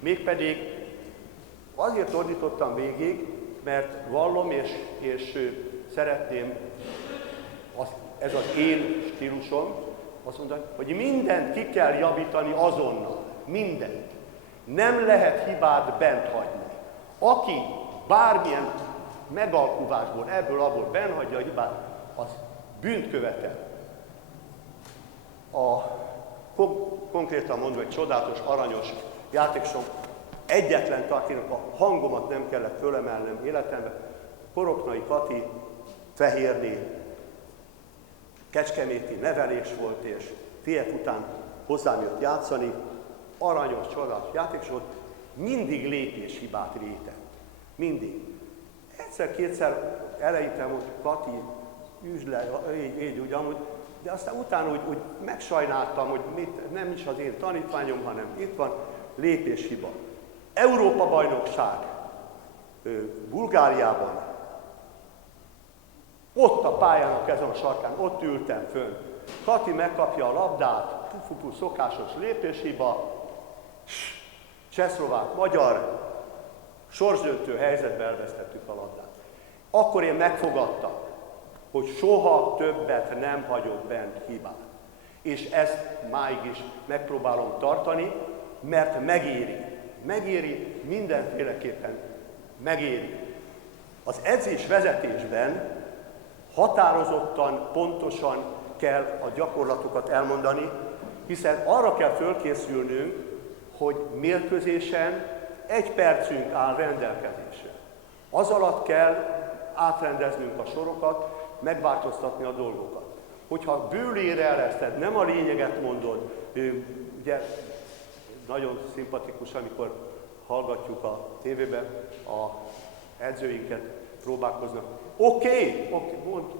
Mégpedig azért ordítottam végig, mert vallom és szeretném, ez az én stílusom, azt mondani, hogy mindent ki kell javítani azonnal. Mindent. Nem lehet hibát bent hagyni. Aki bármilyen megalkuvásból, ebből-abból bent hagyja a hibát, az bűnt követel. Konkrétan mondva, egy csodálatos, aranyos játékosom, egyetlen akinek a hangomat nem kellett fölemelnem életemben, Koroknai Kati, Fehérné, kecskeméti nevelés volt, és TF után hozzám jött játszani, aranyos, csodálatos játékos volt, mindig lépéshibát vétett. Mindig. Egyszer-kétszer eleinte most Kati, üsd le, így úgy amúgy, de aztán utána úgy megsajnáltam, hogy nem is az én tanítványom, hanem itt van, lépéshiba. Európa-bajnokság Bulgáriában, ott a pályának ezen a sarkán, ott ültem fönn. Kati megkapja a labdát, szokásos lépéshiba, csehszlovák-magyar, sorsdöntő helyzetbe elvesztettük a labdát. Akkor én megfogadtam, hogy soha többet nem hagyok bent hibát. És ezt máig is megpróbálom tartani, mert megéri. Megéri, mindenféleképpen megéri. Az edzés vezetésben határozottan, pontosan kell a gyakorlatokat elmondani, hiszen arra kell fölkészülnünk, hogy mérkőzésen 1 percünk áll rendelkezésre. Az alatt kell átrendeznünk a sorokat, megváltoztatni a dolgokat. Hogyha bőlére ereszted, nem a lényeget mondod, ugye nagyon szimpatikus, amikor hallgatjuk a tévében, a edzőinket próbálkoznak. Oké, mond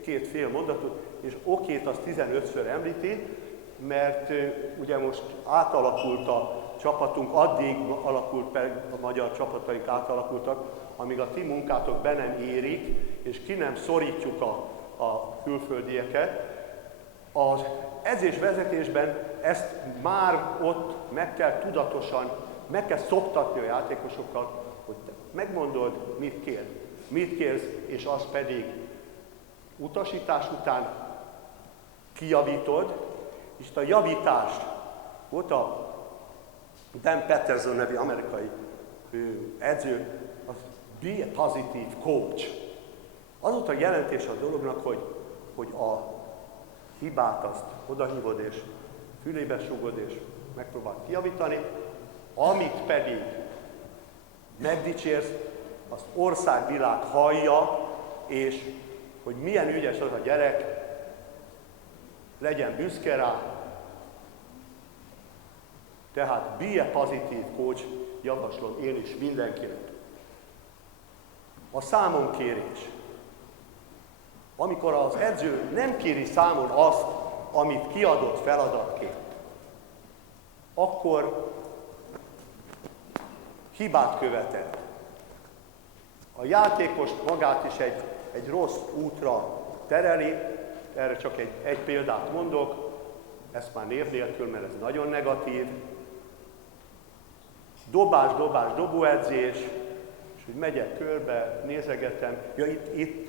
két fél mondatot, és okét azt 15-ször említi, mert ugye most átalakult a csapatunk, addig alakult meg, a magyar csapataink átalakultak, amíg a ti munkátok be nem érik, és ki nem szorítjuk a külföldieket. Az edzés-vezetésben ezt már ott meg kell tudatosan, meg kell szoktatni a játékosokkal, hogy te megmondod, mit kérsz, és az pedig utasítás után kijavítod, és a javítást, volt a Dan Patterson nevű amerikai edző, az be a positive coach. Az volt a jelentés a dolognak, hogy a hibát azt odahívod és fülébe súgod és megpróbáld kijavítani, amit pedig megdicsérsz, azt országvilág hallja, és hogy milyen ügyes az a gyerek, legyen büszke rá. Tehát be a positive coach, javaslom én is mindenkinek. A számonkérés. Amikor az edző nem kéri számon azt, amit kiadott feladatként, akkor hibát követel. A játékos magát is egy rossz útra tereli, erre csak egy példát mondok, ezt már név nélkül, mert ez nagyon negatív. Dobás, dobóedzés, és hogy megyek körbe, nézegetem. Ja, itt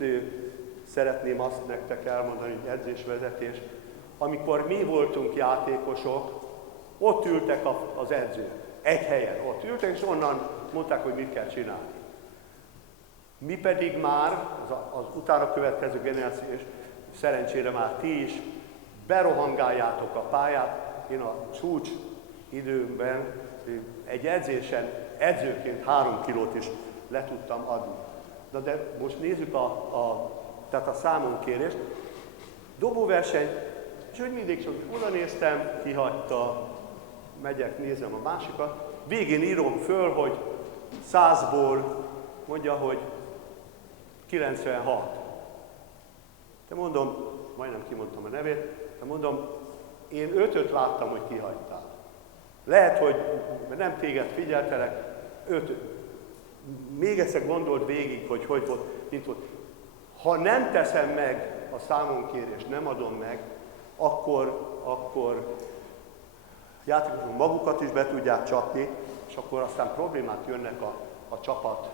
szeretném azt nektek elmondani, hogy edzésvezetés. Amikor mi voltunk játékosok, ott ültek az edzők, egy helyen ott ültek, és onnan mondták, hogy mit kell csinálni. Mi pedig már, az utána következő generáció, és szerencsére már ti is, berohangáljátok a pályát. Én a csúcs időmben egy edzésen edzőként 3 kilót is le tudtam adni. De most nézzük tehát a számonkérést. Dobóverseny, és hogy mindig csak oda néztem, kihagyta, megyek, nézem a másikat. Végén írom föl, hogy 100-ból mondja, hogy 96. Te mondom, majdnem kimondtam a nevét, te mondom, én 5-öt láttam, hogy kihagytál. Lehet, hogy nem téged figyeltelek, 5. Még egyszer gondold végig, hogy volt, mint volt. Ha nem teszem meg a számonkérést, nem adom meg, akkor játékosok magukat is be tudják csapni, és akkor aztán problémák jönnek a csapat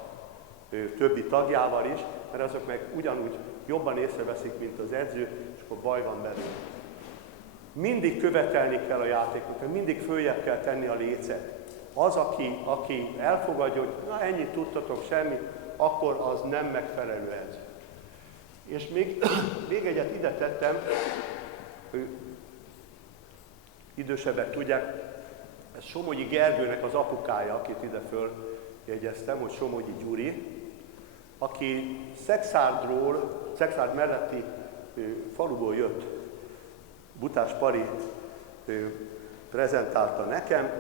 többi tagjával is, mert azok meg ugyanúgy jobban észreveszik, mint az edző, és akkor baj van belőle. Mindig követelni kell a játékot, mindig följebb kell tenni a lécet. Az, aki elfogadja, hogy na ennyit tudtatok, semmi, akkor az nem megfelelő edző. És még egyet ide tettem, idősebbek tudják, ez Somogyi Gergőnek az apukája, akit ide följegyeztem, hogy Somogyi Gyuri, aki Szexárd melletti faluból jött, Butás Pali prezentálta nekem,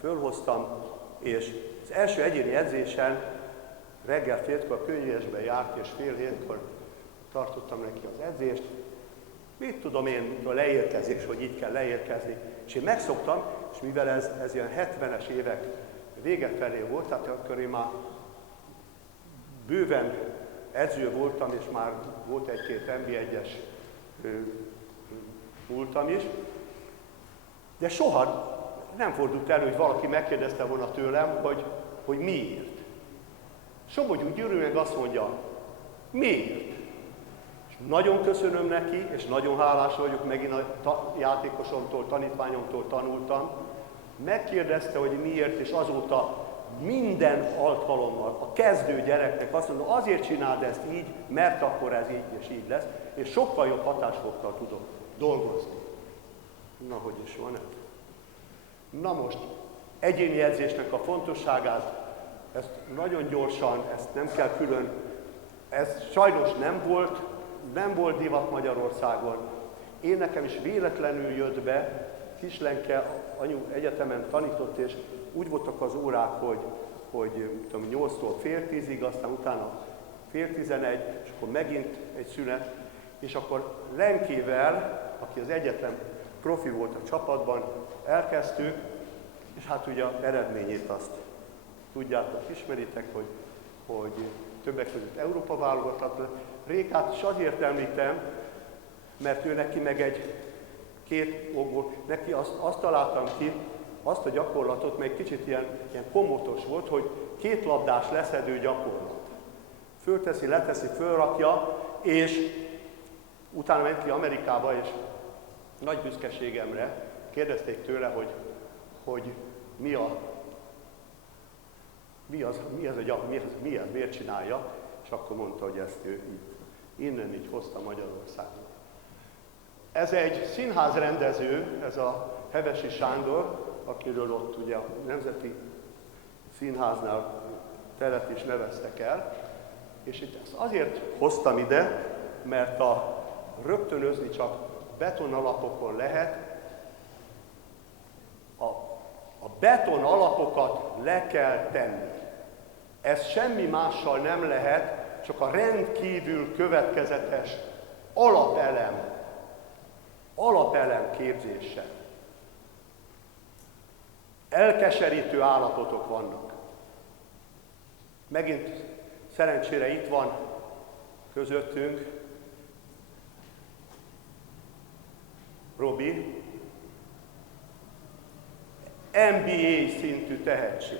fölhoztam, és az első egyéni edzésen reggel 7-kor a Kőgyesben járt, és fél 7-kor tartottam neki az edzést. Mit tudom én, a leérkezés, hogy így kell leérkezni. És én megszoktam, és mivel ez ilyen 70-es évek vége felé volt, tehát akkor én már bőven edző voltam, és már volt egy-két NB1-es múltam is, de soha nem fordult elő, hogy valaki megkérdezte volna tőlem, hogy miért. Somogyi Gyuri meg azt mondja, miért? És nagyon köszönöm neki, és nagyon hálás vagyok, megint a játékosomtól, tanítványomtól tanultam. Megkérdezte, hogy miért, és azóta minden alkalommal a kezdő gyereknek azt mondom, azért csináld ezt így, mert akkor ez így és így lesz, és sokkal jobb hatásfokkal tudok dolgozni. Na, hogy is van ez? Na most, egyéni edzésnek a fontosságát, ezt nagyon gyorsan, ezt nem kell külön, ez sajnos nem volt divat Magyarországon. Én nekem is véletlenül jött be, Kislenke anyu egyetemen tanított, és úgy voltak az órák, hogy 8-tól fél 10-ig, aztán utána fél 11, és akkor megint egy szünet, és akkor Lenkével, aki az egyetem profi volt a csapatban, elkezdtük, és hát ugye az eredményét azt tudjátok, ismeritek, hogy többek között Európa válogatott. Rékát is azért említem, mert ő neki meg két okból, neki azt találtam ki, azt a gyakorlatot, meg kicsit ilyen komótos volt, hogy 2 labdás leszedő gyakorlat. Fölteszi, leteszi, fölrakja, és utána ment ki Amerikába, és nagy büszkeségemre kérdezték tőle, hogy miért csinálja, és akkor mondta, hogy ezt ő innen így hozta Magyarországon. Ez egy színházrendező, ez a Hevesi Sándor, akiről ott ugye a Nemzeti Színháznál teret is neveztek el, és itt ezt azért hoztam ide, mert rögtönözni csak beton alapokon lehet, a beton alapokat le kell tenni. Ez semmi mással nem lehet, csak a rendkívül következetes alapelem képzéssel. Elkeserítő állapotok vannak. Megint szerencsére itt van közöttünk Robi, NBA szintű tehetség.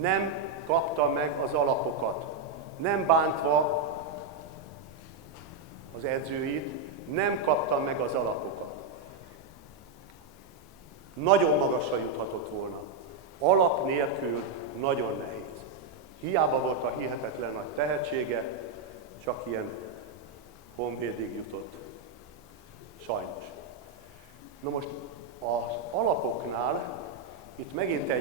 Nem kapta meg az alapokat, nem bántva az edzőit, nem kapta meg az alapokat. Nagyon magasra juthatott volna. Alap nélkül nagyon nehéz. Hiába volt a hihetetlen nagy tehetsége, csak ilyen honvédig jutott. Sajnos. Na most az alapoknál, itt megint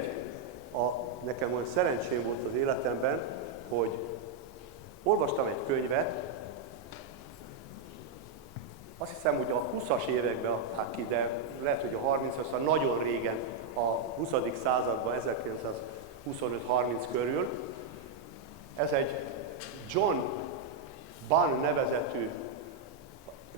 nekem olyan szerencsém volt az életemben, hogy olvastam egy könyvet, azt hiszem, hogy a 20-as években adták ki, de lehet, hogy a 30-as, nagyon régen, a 20. században, 1925-30 körül. Ez egy John Bunn nevezetű,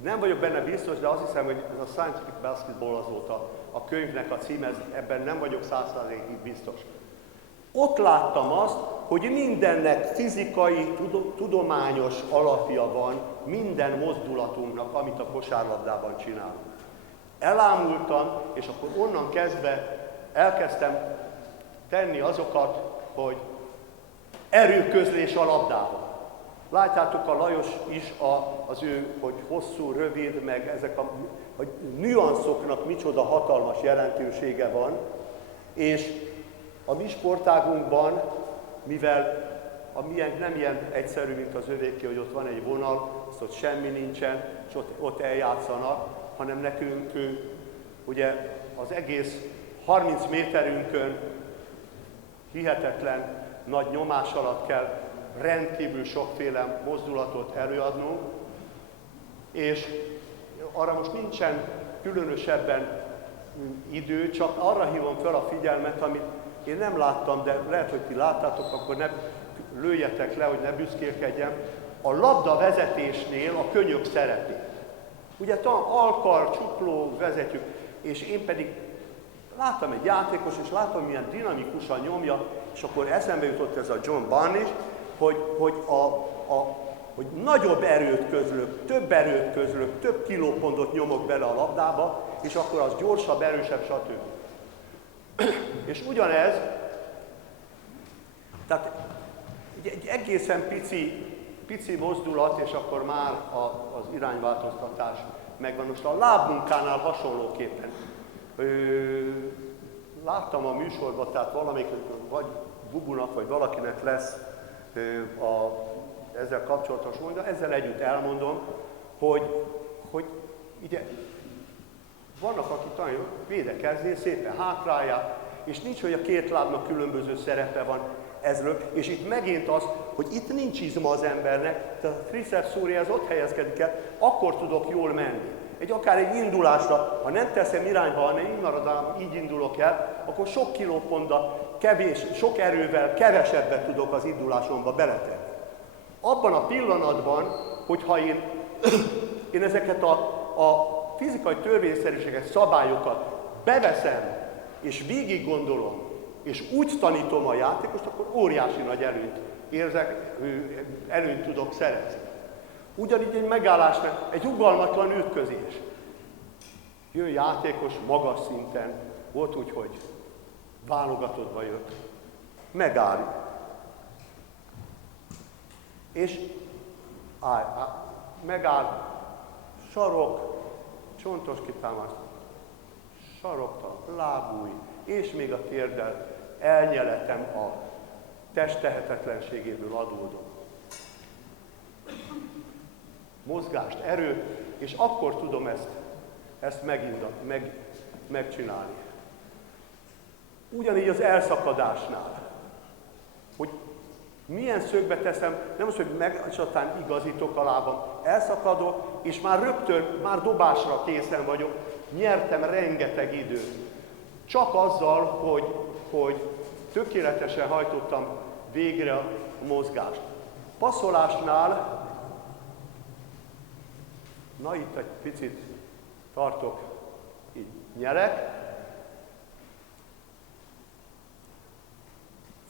nem vagyok benne biztos, de azt hiszem, hogy ez a Scientific Basketball az volt a könyvnek a címe, ebben nem vagyok 100%-ig biztos. Ott láttam azt, hogy mindennek fizikai, tudományos alapja van minden mozdulatunknak, amit a kosárlabdában csinálunk. Elámultam, és akkor onnan kezdve elkezdtem tenni azokat, hogy erőközlés a labdával. Látjátok, a Lajos is az ő, hogy hosszú, rövid, meg ezek a nüanszoknak micsoda hatalmas jelentősége van, és a mi sportágunkban, mivel a miénk nem ilyen egyszerű, mint az övéké, hogy ott van egy vonal, azt ott semmi nincsen, és ott eljátszanak, hanem nekünk ugye az egész 30 méterünkön hihetetlen nagy nyomás alatt kell rendkívül sokféle mozdulatot előadnunk, és arra most nincsen különösebben idő, csak arra hívom fel a figyelmet, amit én nem láttam, de lehet, hogy ti láttátok, akkor ne lőjetek le, hogy ne büszkélkedjem. A labda vezetésnél a könyök szerepét. Ugye alkar, csukló vezetjük, és én pedig láttam egy játékos, és láttam, milyen dinamikusan nyomja, és akkor eszembe jutott ez a John Barnes, hogy nagyobb erőt közlök, több kilópontot nyomok bele a labdába, és akkor az gyorsabb, erősebb, stb. És ugyanez, tehát egy egészen pici mozdulat, és akkor már az irányváltoztatás megvan. Most a lábmunkánál hasonlóképpen. Láttam a műsorban, tehát valamelyik, vagy Bubunak, vagy valakinek lesz ezzel kapcsolatos mondja, ezzel együtt elmondom, hogy ugye vannak, akik tanulják védekezni, szépen hátrálják, és nincs, hogy a két lábnak különböző szerepe van ezről, és itt megint az, hogy itt nincs izma az embernek, tehát a triceps szúrja, ez ott helyezkedik el, akkor tudok jól menni. Akár egy indulásra, ha nem teszem irányba, hanem így maradám, így indulok el, akkor sok kilópontba, sok erővel, kevesebbet tudok az indulásomba beletenni. Abban a pillanatban, hogyha én ezeket a fizikai törvényszerűséget, szabályokat beveszem, és végig gondolom, és úgy tanítom a játékost, akkor óriási nagy előnyt érzek, előnyt tudok szerezni. Ugyanígy egy megállásnál egy ugalmatlan ütközés. Jön játékos magas szinten, volt úgy, hogy válogatottba jött, megáll. És megáll, sarok, csontos kitámaszt, saroktal, lábúj, és még a térdel elnyeletem a testtehetetlenségéből adódó mozgást, erőt, és akkor tudom ezt megcsinálni. Ugyanígy az elszakadásnál, hogy milyen szögbe teszem, nem az, hogy megcsatán igazítok a lábam, elszakadok, és már rögtön, már dobásra készen vagyok, nyertem rengeteg időt. Csak azzal, hogy tökéletesen hajtottam végre a mozgást. Passzolásnál, na itt egy picit tartok, így nyelek,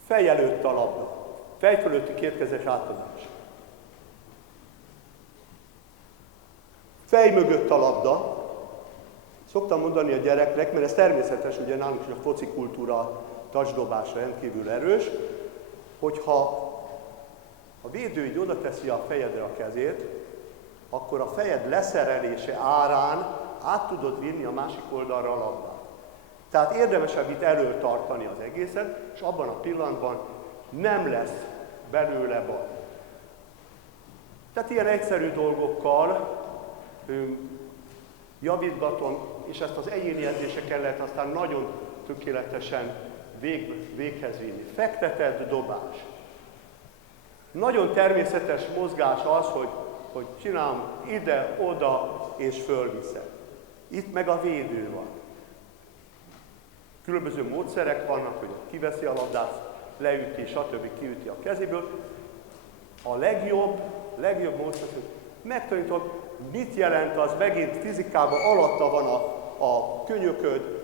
fej előtt a labda, fej fölötti kétkezes átadás. Fej mögött a labda, szoktam mondani a gyereknek, mert ez természetes, ugye nálunk is a foci kultúra touchdobás rendkívül erős, hogyha a védő így oda teszi a fejedre a kezét, akkor a fejed leszerelése árán át tudod vinni a másik oldalra a labdát. Tehát érdemesebb itt elől tartani az egészet, és abban a pillanatban nem lesz belőle baj. Tehát ilyen egyszerű dolgokkal javítgatom, és ezt az egyéni edzéseken lehet aztán nagyon tökéletesen véghez vinni. Fektetett dobás. Nagyon természetes mozgás az, hogy csinálom ide, oda és fölviszem. Itt meg a védő van. Különböző módszerek vannak, hogy kiveszi a labdát, leüti, stb. Kiüti a kezéből. A legjobb módszer, hogy megtanítom, mit jelent az, megint fizikában alatta van a könyököd,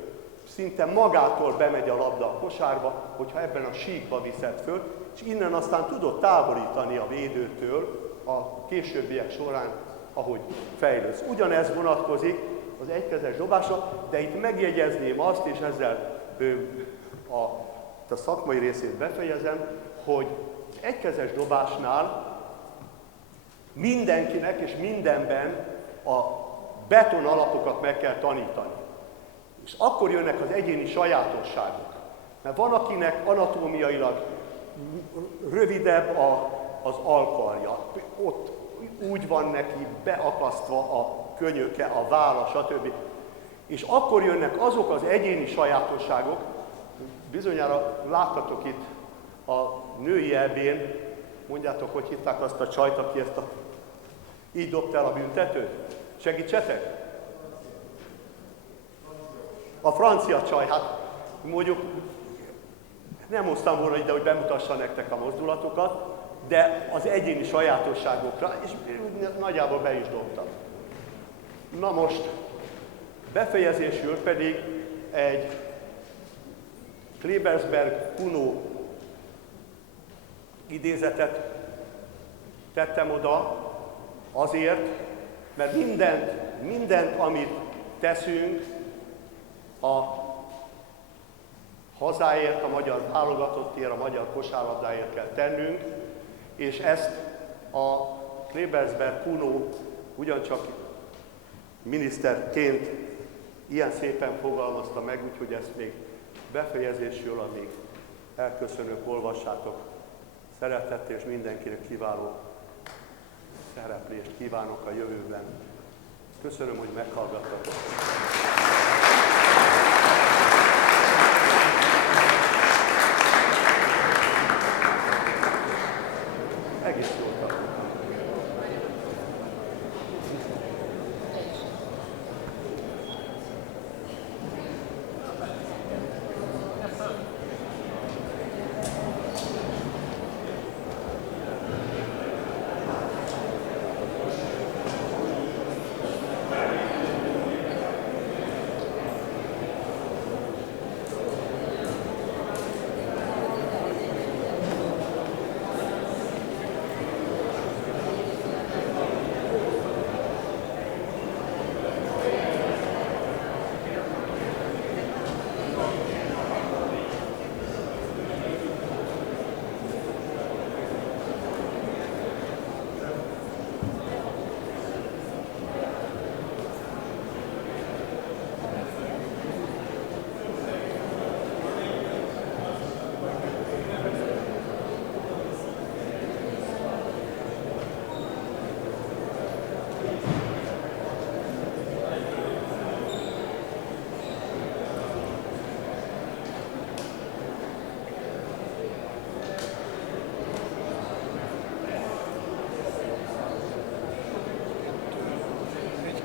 szinte magától bemegy a labda a kosárba, hogyha ebben a síkba viszed föl, és innen aztán tudod távolítani a védőtől a későbbiek során, ahogy fejlődsz. Ugyanez vonatkozik az az egykezes dobásra, de itt megjegyezném azt, és ezzel a szakmai részét befejezem, hogy az egykezes dobásnál mindenkinek és mindenben a beton alapokat meg kell tanítani. És akkor jönnek az egyéni sajátosságok. Mert van, akinek anatómiailag rövidebb az alkarja, ott úgy van neki beakasztva a könyöke, a válla, stb. És akkor jönnek azok az egyéni sajátosságok, bizonyára láttatok itt a női EB-n, mondjátok, hogy hívták azt a csajt, aki így dobta el a büntetőt? Segítsetek? A francia csaj, hát mondjuk nem hoztam volna ide, hogy bemutassa nektek a mozdulatokat, de az egyéni sajátosságokra, és nagyjából be is dobtam. Na most, befejezésül pedig egy Klebersberg-Kuno idézetet tettem oda azért, mert mindent, amit teszünk, a hazáért, a magyar válogatottért, a magyar kosárlabdáért kell tennünk, és ezt a Klebersberg-Kuno ugyancsak miniszterként ilyen szépen fogalmazta meg, úgyhogy ezt még befejezésül, amíg elköszönök, olvassátok. Szeretettel és mindenkinek kiváló szereplést kívánok a jövőben. Köszönöm, hogy meghallgattatok. Egész jól tartom.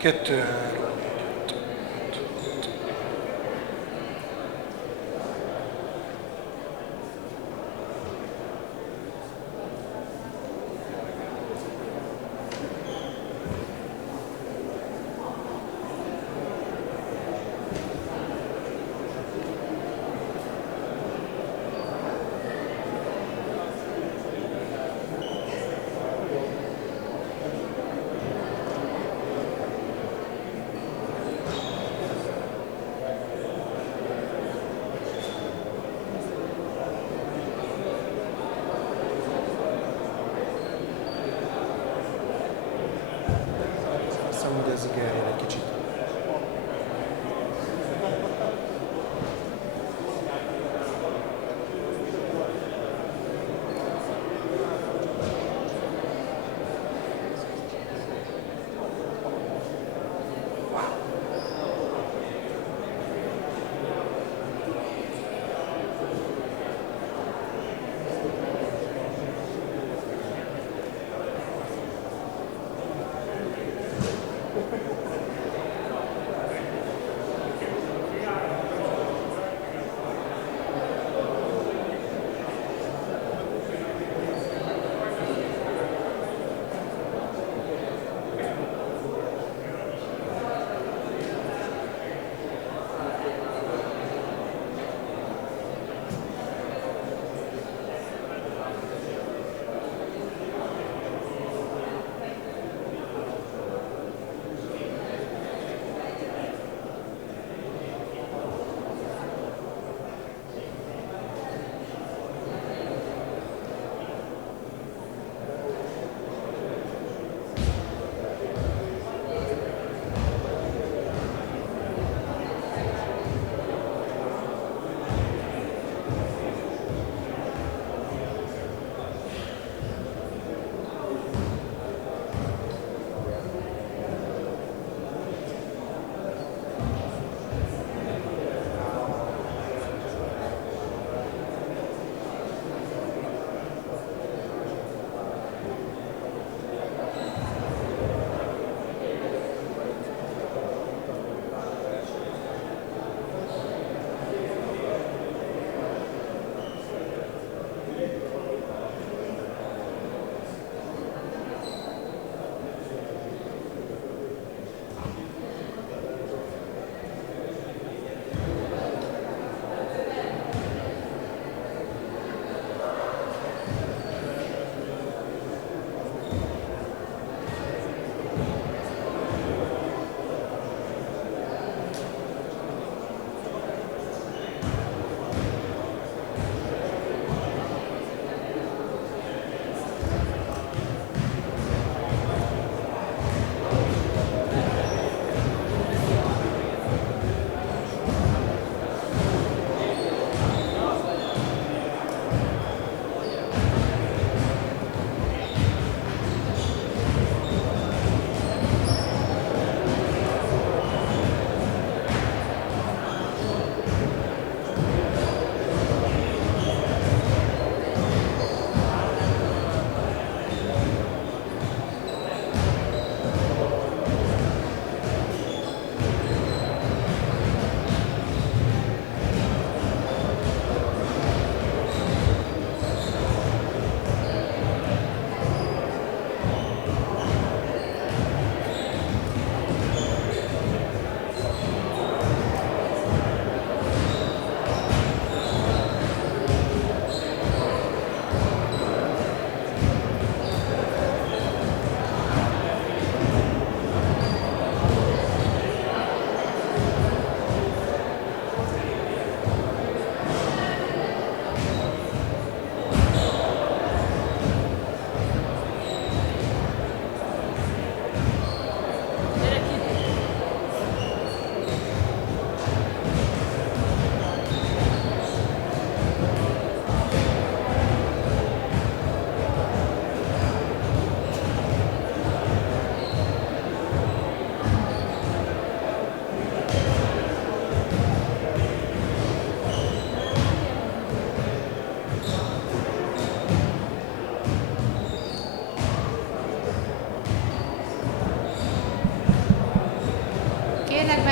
Kettő, három.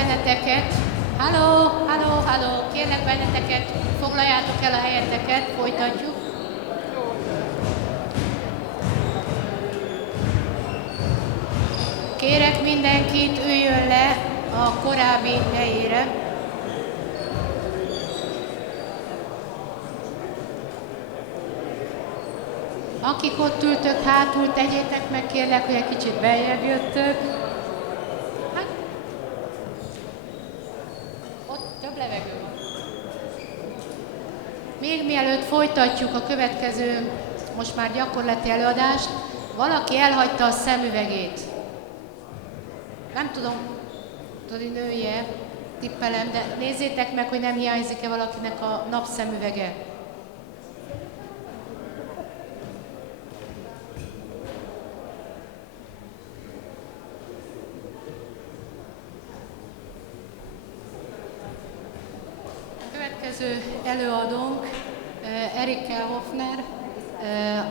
benneteket, halló, kérlek benneteket, foglaljátok el a helyeteket, folytatjuk. Kérek mindenkit, üljön le a korábbi helyére. Akik ott ültök hátul, tegyétek meg, kérlek, hogy egy kicsit beljebb jöttök. Hát, ott több levegő van. Még mielőtt folytatjuk a következő, most már gyakorlati előadást, valaki elhagyta a szemüvegét. Nem tudom, hogy nője, tippelem, de nézzétek meg, hogy nem hiányzik-e valakinek a napszemüvege. Következő előadónk Erika Hofner,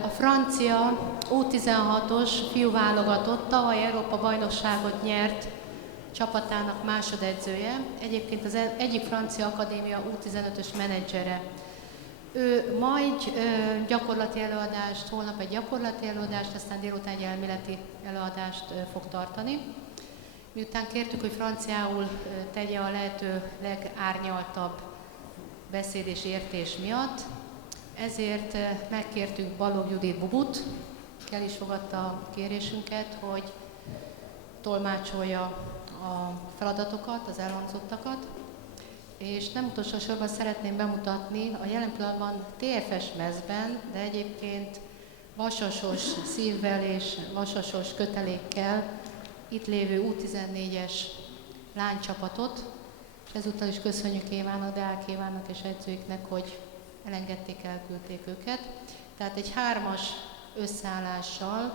a francia U16-os fiúválogatott, tavaly Európa-bajnokságot nyert csapatának másodedzője, egyébként az egyik francia akadémia U15-ös menedzsere. Ő majd gyakorlati előadást, holnap egy gyakorlati előadást, aztán délután egy elméleti előadást fog tartani. Miután kértük, hogy franciául tegye a lehető legárnyaltabb beszéd és értés miatt, ezért megkértük Balogh Judit Bubut, ki el is fogadta a kérésünket, hogy tolmácsolja a feladatokat, az elhangzottakat, és nem utolsó sorban szeretném bemutatni a jelen pillanatban TFS mezben, de egyébként vasasos szívvel és vasasos kötelékkel itt lévő U14-es lánycsapatot, és ezúttal is köszönjük Évának, Deák Évának és edzőiknek, hogy elengedték, elküldték őket. Tehát egy 3-as összeállással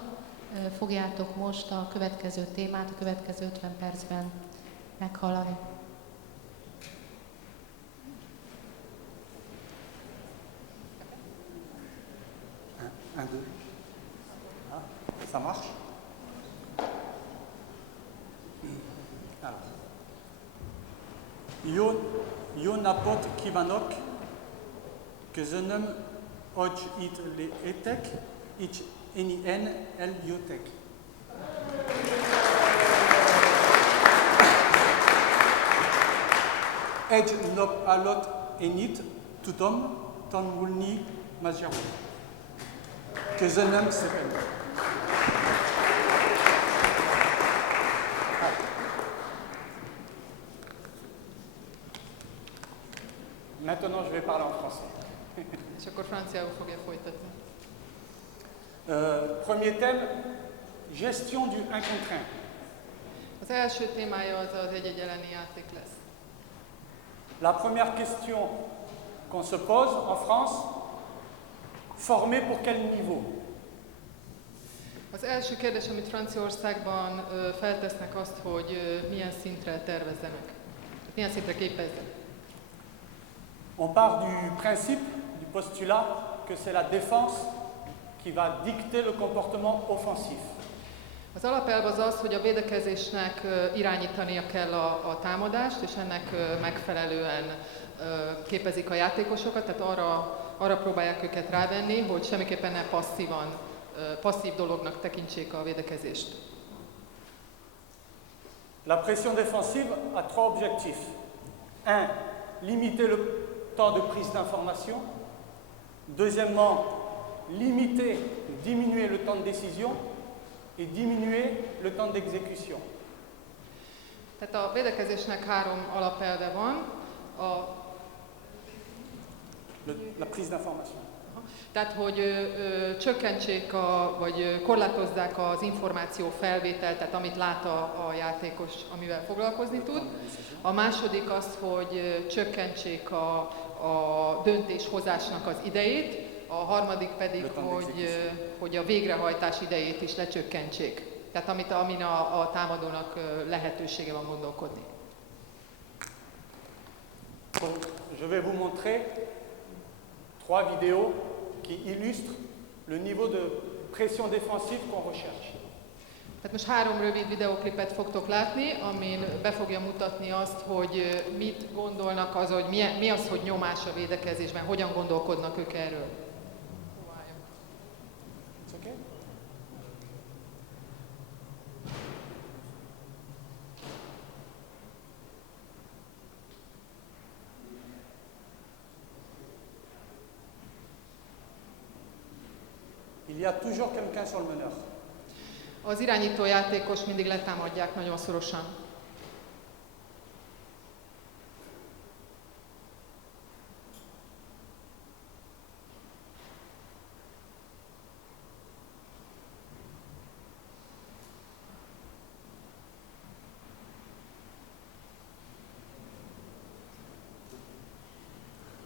fogjátok most a következő témát, a következő 50 percben meghallani. Ça marche? Jó napot kívánok! Köszönöm, hogy itt lehetek, és ennyien eljöttek. Egy nap alatt ennyit tudom tanulni magyarul. Köszönöm szépen! Maintenant, je vais parler en français. És akkor franciául fogja folytatni. Premier thème, gestion du 1 contre 1. Az első témája az egy-egy elleni játék lesz. La première question qu'on se pose en France, former pour quel niveau? Az első kérdés, amit Franciaországban feltesznek azt, hogy milyen szintre tervezzenek, milyen szintre képezzenek. On part du principe, du postulat, que c'est la défense qui va dicter le comportement offensif. Az alapelv az az, hogy a védekezésnek irányítania kell a támadást, és ennek megfelelően képezik a játékosokat, tehát arra próbálják őket rávenni, hogy semmiképpen ne passzív dolognak tekintsék a védekezést. La pression défensive a 3 objectifs. 1. Limiter le temps de prise d'information. Deuxièmement, limiter, diminuer le temps de décision et diminuer le temps d'exécution. Tehát a védekezésnek 3 alapelve van. La prise d'information. Tehát, hogy csökkentsék vagy korlátozzák az információ felvételt, tehát amit lát a játékos, amivel foglalkozni tud. A második az, hogy csökkentsék a döntéshozásnak az idejét, a harmadik pedig, hogy a végrehajtás idejét is lecsökkentsék. Tehát amin a támadónak lehetősége van gondolkodni. Je vais vous montrer 3 vidéos qui illustrent le niveau de pression défensive qu'on recherche. Tehát most 3 rövid videoklipet fogtok látni, amin be fogja mutatni azt, hogy mit gondolnak az, hogy mi az, hogy nyomás a védekezésben, hogyan gondolkodnak ők erről. It's okay? Il y a toujours quelqu'un sur le meneur. Az irányító játékos mindig letámadják nagyon szorosan.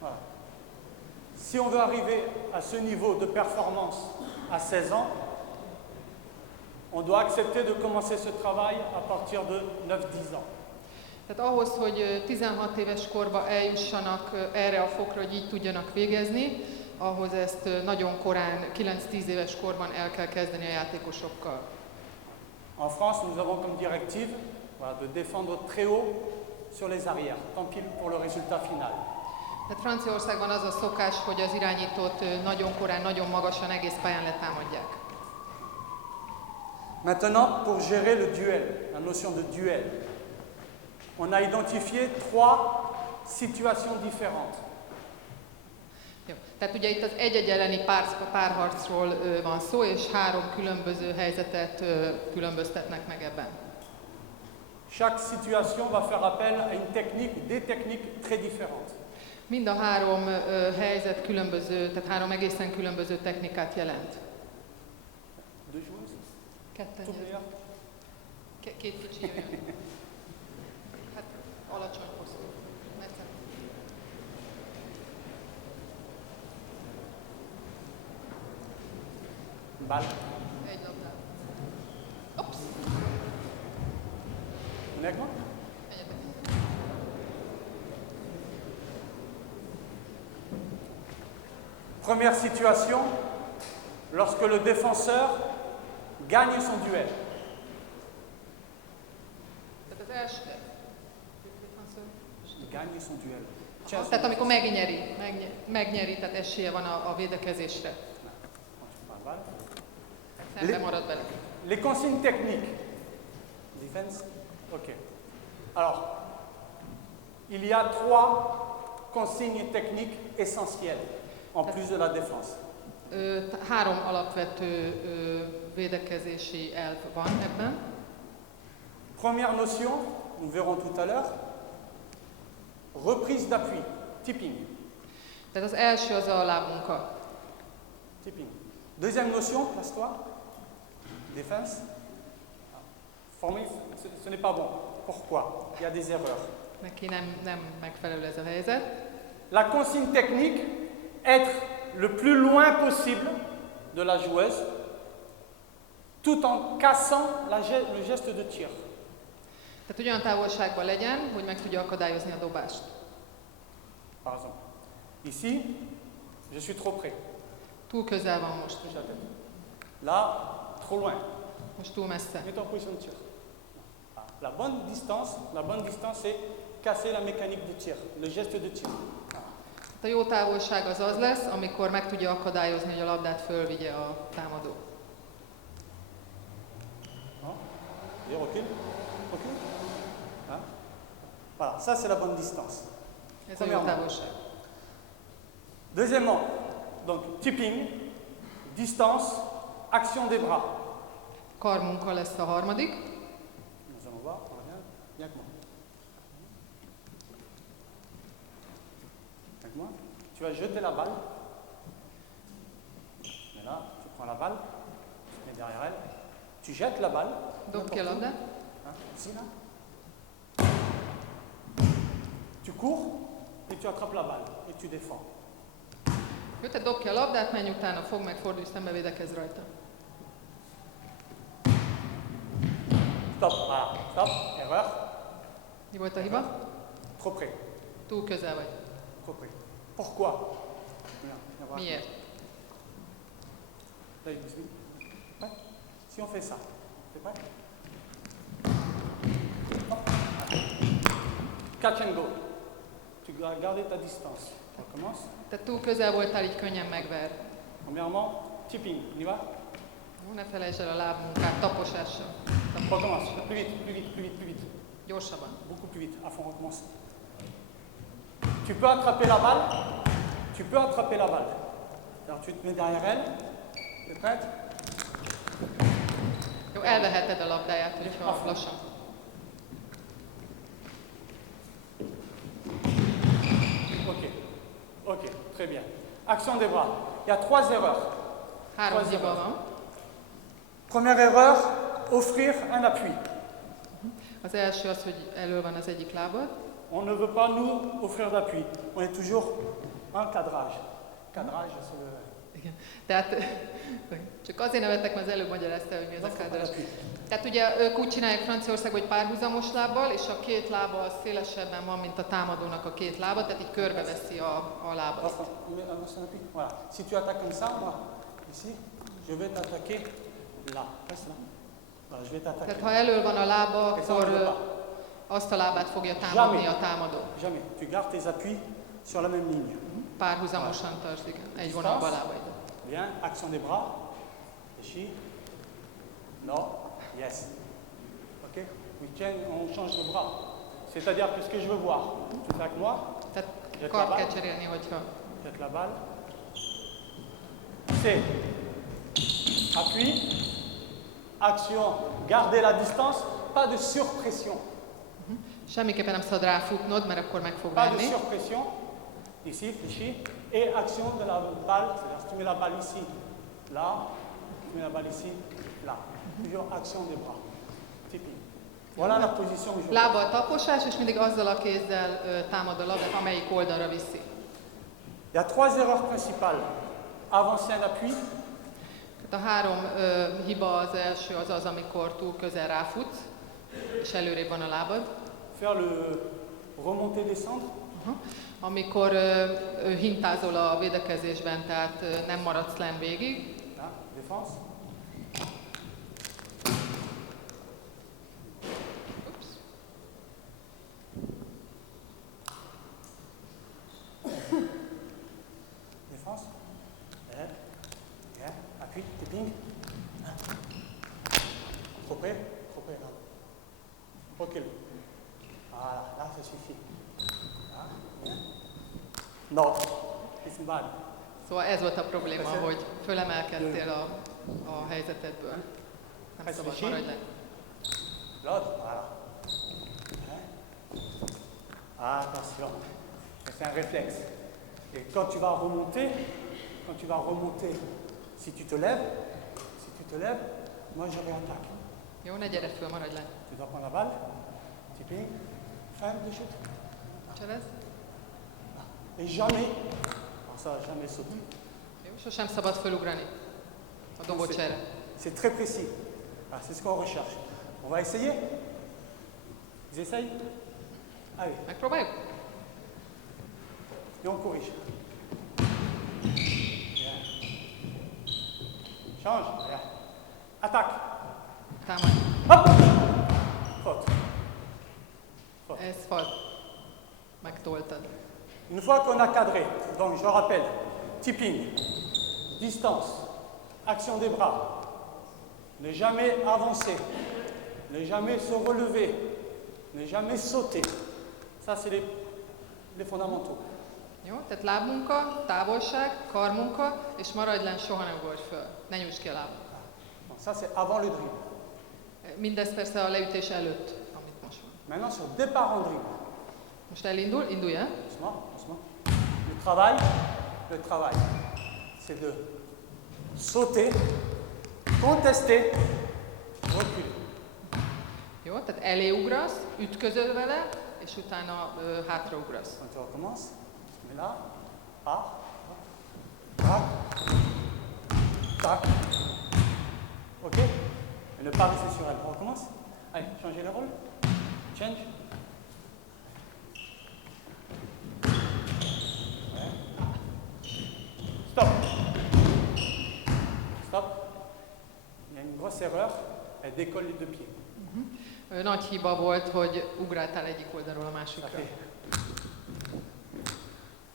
Voilà. Si on veut arriver à ce niveau de performance à 16 ans, on doit accepter de commencer ce travail à partir de 9-10 ans. Tehát ahhoz, hogy 16 éves korba eljussanak erre a fokra, hogy így tudjanak végezni, ahhoz ezt nagyon korán, 9-10 éves korban el kell kezdeni a játékosokkal. En France, nous avons comme directive voilà, de défendre très haut sur les arrières, tant pis pour le résultat final. Tehát Franciaországban az a szokás, hogy az irányítót nagyon korán, nagyon magasan egész pályán letámadják. Maintenant, pour gérer le duel, la notion de duel, on a identifié 3 situations différentes. Jó. Tehát ugye itt az egy-egy elleni párharcról van szó, és 3 különböző helyzetet különböztetnek meg ebben. Chaque situation va faire appel à une technique ou des techniques très différentes. Mind a 3 helyzet különböző, tehát 3 egészen különböző technikát jelent. Deux joueuses, Ketten tout jön. player. Két kicsi jöjjön. Hát alacsony hosszú. Metszem. Balle. Egy labdát. Ops! Honnêtement, Egyetek. première situation, lorsque le défenseur gagne son duel. Tehát az első... Gagne son duel. Tehát amikor megnyeri, tehát esélye van a védekezésre. Balle. Szembe marad vele. Les consignes techniques. Defense. Ok. Alors, il y a 3 consignes techniques essentielles, en plus de la défense. 3 alapvető védekezési elv van ebben. Première notion, nous verrons tout à l'heure, reprise d'appui, tipping. Tehát az első az a lábmunka. Tipping. Deuxième notion, place-toi. Défense. Formé, ce n'est pas bon. Pourquoi? Il y a des erreurs. Neki nem megfelelő ez a helyzet. La consigne technique, être le plus loin possible de la joueuse, tout en cassant le geste de tir. Tehát olyan távolságban legyen, hogy meg tudja akadályozni a dobást. Par exemple, ici, je suis trop près. Túl közel van most. Touche la tête. Là, trop loin. Most túl messze. Mets-toi en position de tir. Ah, la bonne distance, c'est casser la mécanique de tir, le geste de tir. A jó távolság az lesz, amikor meg tudja akadályozni, hogy a labdát fölvigye a támadó. Et recule. Recule. Hein? Voilà, ça c'est la bonne distance. Ez a jó távolság. Deuxièmement, donc tipping, distance, action des bras. Karmunka lesz a harmadik. Nous allons voir, on revient. Viens avec moi. Avec moi. Tu vas jeter la balle. Et là, tu prends la balle, tu mets derrière elle. Tu jettes la balle. Dob ki a labdát. Hein, ici, là. Tu cours et tu attrapes la balle et tu défends. Jó, tehát dob ki a labdát, menj utána, fogd meg, fordulj szembe, védekezz rajta. Stop, voilà, stop, erreur. Mi volt a hiba? Trop près, Túl közel vagy. trop près. Pourquoi? Viens voir. Miért? Là, il me suit. Ouais. Si on fait ça, T'es prêt? Hop. Catch and go. Tu dois garder ta distance. On recommence. Tehát túl közel voltál, így könnyen megver. Premièrement, tipping. On y va? Jó, ne felejtsd el a lábmunkát, taposással. Recommence. Plus vite, plus vite, plus vite, plus vite. Gyorsabban. Beaucoup plus vite. À fond, on recommence. Tu peux attraper la balle. Tu peux attraper la balle. Alors tu te mets derrière elle. T'es prête? Jó, elveheted a labdáját, hogyha lassan. Ok, très bien. Action des bras. Il y a 3 erreurs. 3 hiba van. Première erreur, offrir un appui. Az első az, hogy elő van az egyik lábad. On ne veut pas nous offrir d'appui. On est toujours en cadrage. Cadrage, c'est le... Igen. Tehát csak azért nevettek, mert az előbb magyarázta, hogy mi az a kádrás. Tehát ugye ők úgy csinálják Franciaországban, hogy párhuzamos lábbal, és a két lába az szélesebben van, mint a támadónak a két lába, tehát így körbeveszi a lábait. Voilà. Si tu attaques comme ça, moi, ici, je vais t'attaquer là. Reste là. Voilà, je vais t'attaquer. Tehát ha elől van a lába, akkor azt a lábát fogja támadni a támadó. Jamais. Tu gardes tes appuis sur la même ligne. Párhuzamosan tartsd, igen. Egy vonalba a lábaid. Bien, action des bras. Ici. Non. Yes. Ok. On change de bras. C'est-à-dire que ce que je veux voir, tu fais avec moi. Tehát kart kell cserélni, hogyha... Jette la balle. C'est appui, action, garder la distance, pas de surpression. Semmiképpen nem szabad ráfutnod, mert akkor meg fog Pas de venni. surpression. Ici, ici. Et action de la balle, c'est-à-dire si tu mets la balle ici, là, tu mets la balle ici, là. Toujours action des bras. Tipping. Voilà la position que je veux. Lábbal taposás, és mindig azzal a kézzel támad a labdát, amelyik oldalra viszi. Il y a 3 erreurs principales. Avancer un appui, Tehát a 3 hiba az első az az, amikor túl közel ráfutsz, és előrébb van a lábad. faire le remonter-descendre. Amikor hintázol a védekezésben, tehát nem maradsz lenn végig. Là, défense. Ups. Défense. Bien. Bien. Appui, tipping. Trop près là. Recule. Voilà, là ça suffit. Là, bien. Non, c'est bad. Szóval ez volt a probléma, Persze. hogy fölemelkedtél a helyzetedből. Nem Ez szabad, kicsi. maradj le. L'autre, voilà. Hein? Attention, c'est un réflexe. Et quand tu vas remonter, si tu te lèves, moi je réattaque. Jó, ne gyere föl, maradj le. Tu dois prendre la balle, tipping, fin de chute. Cselez. Et jamais, alors ça, jamais sauter. Jó, sosem szabad fölugrani a dobócsere. C'est très précis. Ah, c'est ce qu'on recherche. On va essayer? Ils essayent? Allez, Megpróbáljuk? et on corrige. Bien. Change. Bien. Attaque. Támadj. Hop! Faute. Ez fal. Megtoltad. Une fois qu'on a cadré, donc je rappelle, tipping, distance, action des bras, ne jamais avancer, ne jamais se relever, ne jamais sauter. Ça, c'est les fondamentaux. Jó, tehát lábmunka, távolság, karmunka, és maradj lenn, soha nem ugorj föl. Ne nyújtsd ki a lábad. Donc ça, c'est avant le dribble. Mindez persze a leütés előtt, amit most van. Maintenant, sur départ en dribble. Most elindul, indulj el. Doucement, doucement. Le travail, c'est de sauter, contester, reculer. Jó, tehát elé ugrasz, ütközöl vele, és utána hátraugrasz. Quand tu recommences, tu mets là, tac, tac, ok? Et ne pas rester sur elle. On recommence? Allez, changez le rôle. Change. Ouais. Stop. Stop. Il y a une grosse erreur. Elle décolle les deux pieds. Nagy hiba volt, hogy ugráltál egyik oldalról a Ça másikra. fait.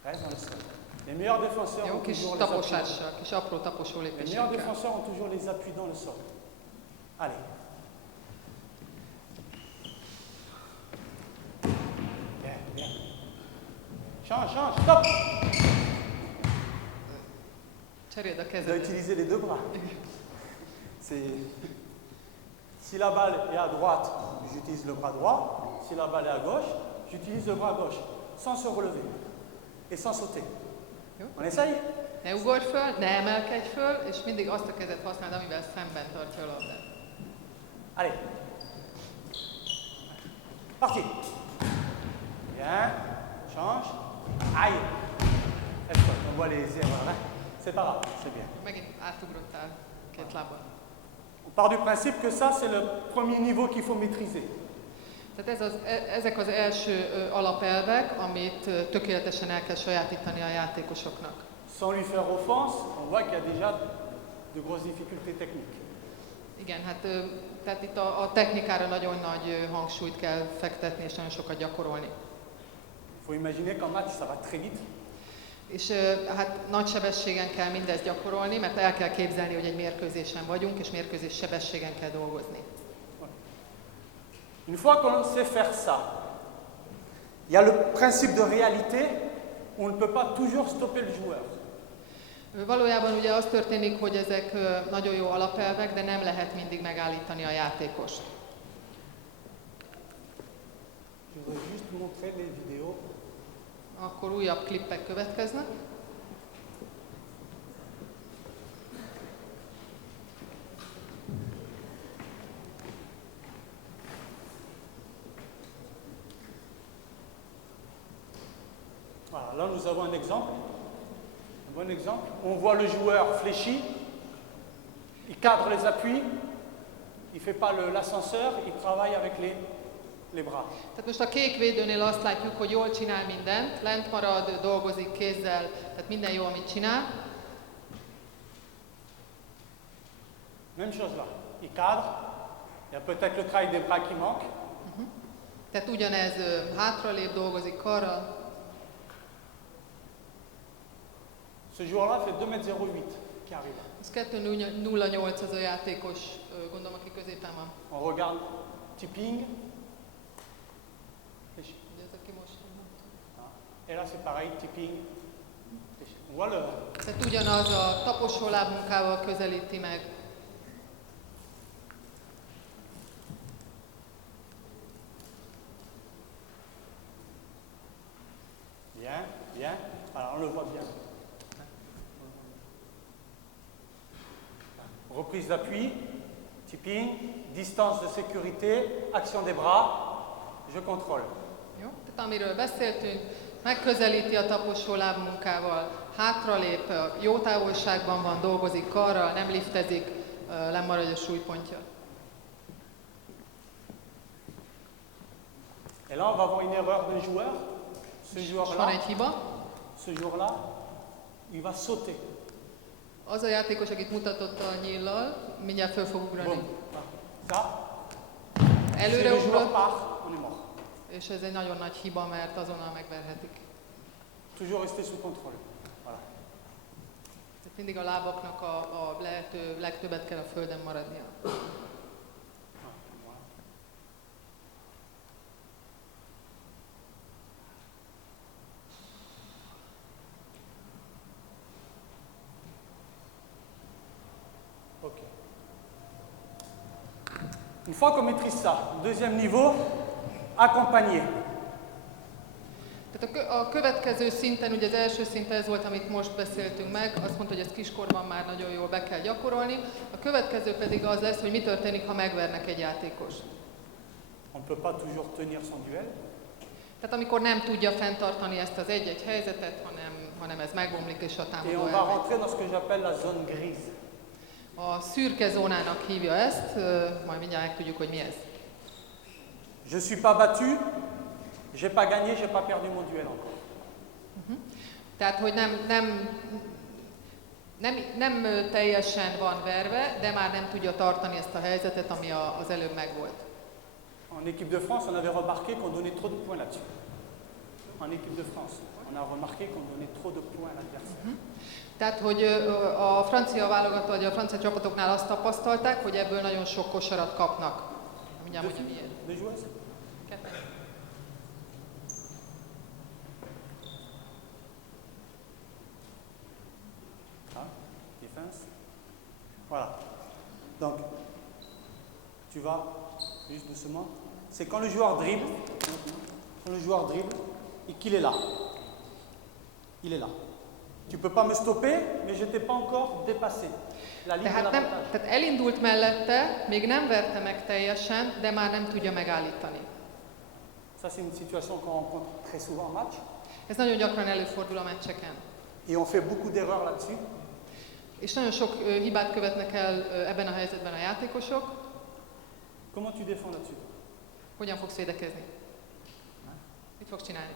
Reste dans le sol. Les meilleurs défenseurs Jó ont kis toujours les appuis. taposással, kis apró taposó Les meilleurs lépésekkel. défenseurs ont toujours les appuis dans le sol. Allez. Bien, bien. Change, change, stop! Cseréld a Je dois kezedet. utiliser les deux bras. Si la balle est à droite, j'utilise le bras droit. Si la balle est à gauche, j'utilise le bras gauche, sans se relever et sans sauter. Jó. On essaye? Ne ugorj föl, ne emelkedj föl, és mindig azt a kezet használd, amivel szemben tartja a labdát. Allez. Parti. Bien. Change. Aïe. Laisse-toi, on voit les erreurs. Hein? C'est pas grave, c'est bien. Megint átugrottál két lábon. On part du principe que ça, c'est le premier niveau qu'il faut maîtriser. Tehát ezek az első alapelvek, amit tökéletesen el kell sajátítani a játékosoknak. Sans lui faire offense, on voit qu'il y a déjà de grosses difficultés techniques. Igen, hát tehát itt a technikára nagyon nagy hangsúlyt kell fektetni, és nagyon sokat gyakorolni. Il faut imaginer qu'en match, ça va très vite. És hát nagy sebességen kell mindezt gyakorolni, mert el kell képzelni, hogy egy mérkőzésen vagyunk, és mérkőzés sebességen kell dolgozni. Une fois qu'on sait faire ça, il y a le principe de réalité, on ne peut pas toujours stopper le joueur. Valójában ugye az történik, hogy ezek nagyon jó alapelvek, de nem lehet mindig megállítani a játékost. Je voudrais juste montrer les vidéos. Akkor újabb klippek következnek. Voilà, là nous avons un exemple. Un bon exemple. On voit le joueur fléchi, il cadre les appuis, il ne fait pas l'ascenseur, il travaille avec les bras. Tehát most a kék védőnél azt látjuk, hogy jól csinál mindent, lent marad, dolgozik kézzel, tehát minden jó, amit csinál. Même chose là, il cadre, il y a peut-être le travail des bras qui manque. Tehát ugyanez hátralép, dolgozik karral. Ce joueur-là fait 2,08 m qui arrive. Ez 2.08 az a játékos, gondolom, aki középen van. On regarde tipping. Ugye ez, aki most... Et là c'est pareil, tipping. On voit le... Tehát ugyanaz a taposó lábmunkával közelíti meg. Bien, bien. Alors on le voit bien. Reprise d'appui, tipping, distance de sécurité, action des bras, je contrôle. Jó? Tehát amiről beszéltünk, megközelíti a taposó lábmunkával, hátralép, jó távolságban van, dolgozik karral, nem liftezik, lemaradj a súlypontja. Et là on va avoir une erreur d'un joueur. Ce És van joueur-là, egy hiba. ce joueur-là, il va sauter. Az a játékos, akit mutatott a nyíllal, mindjárt föl fog ugrani. Bon. Ça, si Előre le joueur ugrott, part, on est mort. és ez egy nagyon nagy hiba, mert azonnal megverhetik. Toujours rester sous contrôle. Voilà. Tehát mindig a lábaknak a lehető legtöbbet kell a földön maradnia. Ok. Une fois qu'on maîtrise ça, deuxième niveau, accompagner. Tehát a következő szinten, ugye az első szinten ez volt, amit most beszéltünk meg, azt mondta, hogy ezt kiskorban már nagyon jól be kell gyakorolni. A következő pedig az lesz, hogy mi történik, ha megvernek egy játékost. On ne peut pas toujours tenir son duel. Tehát amikor nem tudja fenntartani ezt az egy-egy helyzetet, hanem ez megbomlik és a Et támadó on va elmegy. rentrer dans ce que j'appelle la zone grise. A szürke zónának hívja ezt, majd mindjárt megtudjuk, hogy mi ez. Je ne suis pas battu, j'ai pas gagné, j'ai pas perdu mon duel encore. Tehát, hogy nem teljesen van verve, de már nem tudja tartani ezt a helyzetet, ami az előbb megvolt. En équipe de France, on avait remarqué qu'on donnait trop de points là-dessus. En équipe de France, on a remarqué qu'on donnait trop de points à l'adversaire. Tehát, hogy a francia válogató, vagy a francia csapatoknál azt tapasztalták, hogy ebből nagyon sok kosarat kapnak. Mindjárt mondja miért. Deux joueuses? Ketten. Ah, défense. Voilà. Donc, tu vas juste doucement. C'est quand le joueur dribble, et qu'il est là. Il est là. Tu peux pas me stopper, mais je t'ai pas encore dépassé. La ligne de l'avantage. Tehát elindult mellette, még nem verte meg teljesen, de már nem tudja megállítani. Ça, c'est une situation qu'on rencontre très souvent en match. Ez nagyon gyakran előfordul a meccseken. Et on fait beaucoup d'erreurs là-dessus. És nagyon sok hibát követnek el ebben a helyzetben a játékosok. Comment tu défends là-dessus? Hogyan fogsz védekezni? Mit fogsz csinálni?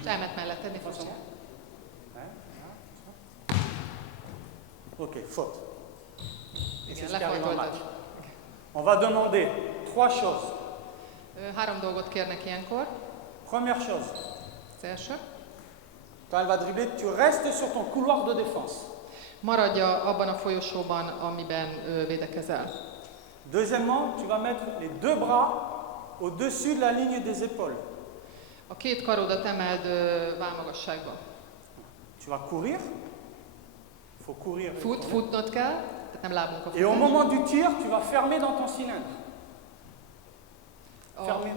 És elment mellette, mit fogsz csinálni? Ok, faute. Et c'est Igen, ce qui arrive en match. lefoltoltad. On va demander 3 choses. 3 dolgot kérnek ilyenkor. Première chose, Az első. quand elle va dribbler, tu restes sur ton couloir de défense. Maradj abban a folyosóban, amiben védekezel. Deuxièmement, tu vas mettre les deux bras au-dessus de la ligne des épaules. A két karodat emeld válmagasságba. Tu vas courir. Il faut courir. Futnod kell, tehát nem lábunk a Et au futás. moment du tir, tu vas fermer dans ton cylindre. Fermer,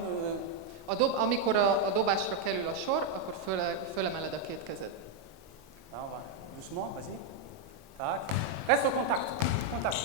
Amikor a dobásra kerül a sor, akkor fölemeled a két kezed. Là, on va doucement, vas-y. Tac. Reste au contact. Contact.